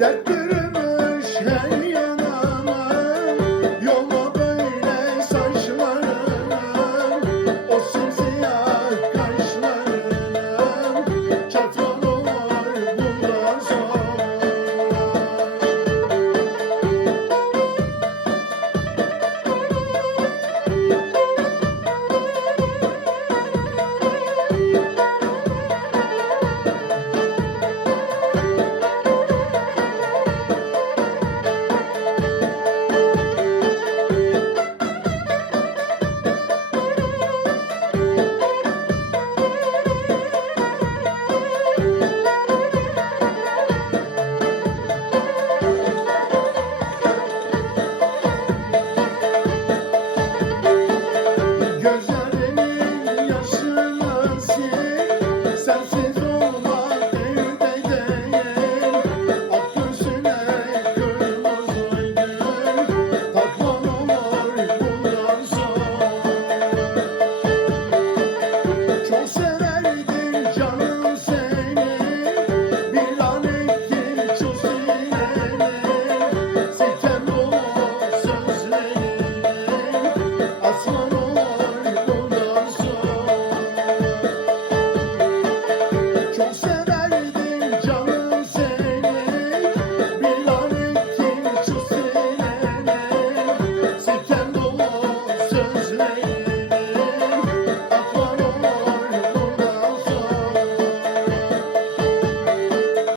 dertleri sensin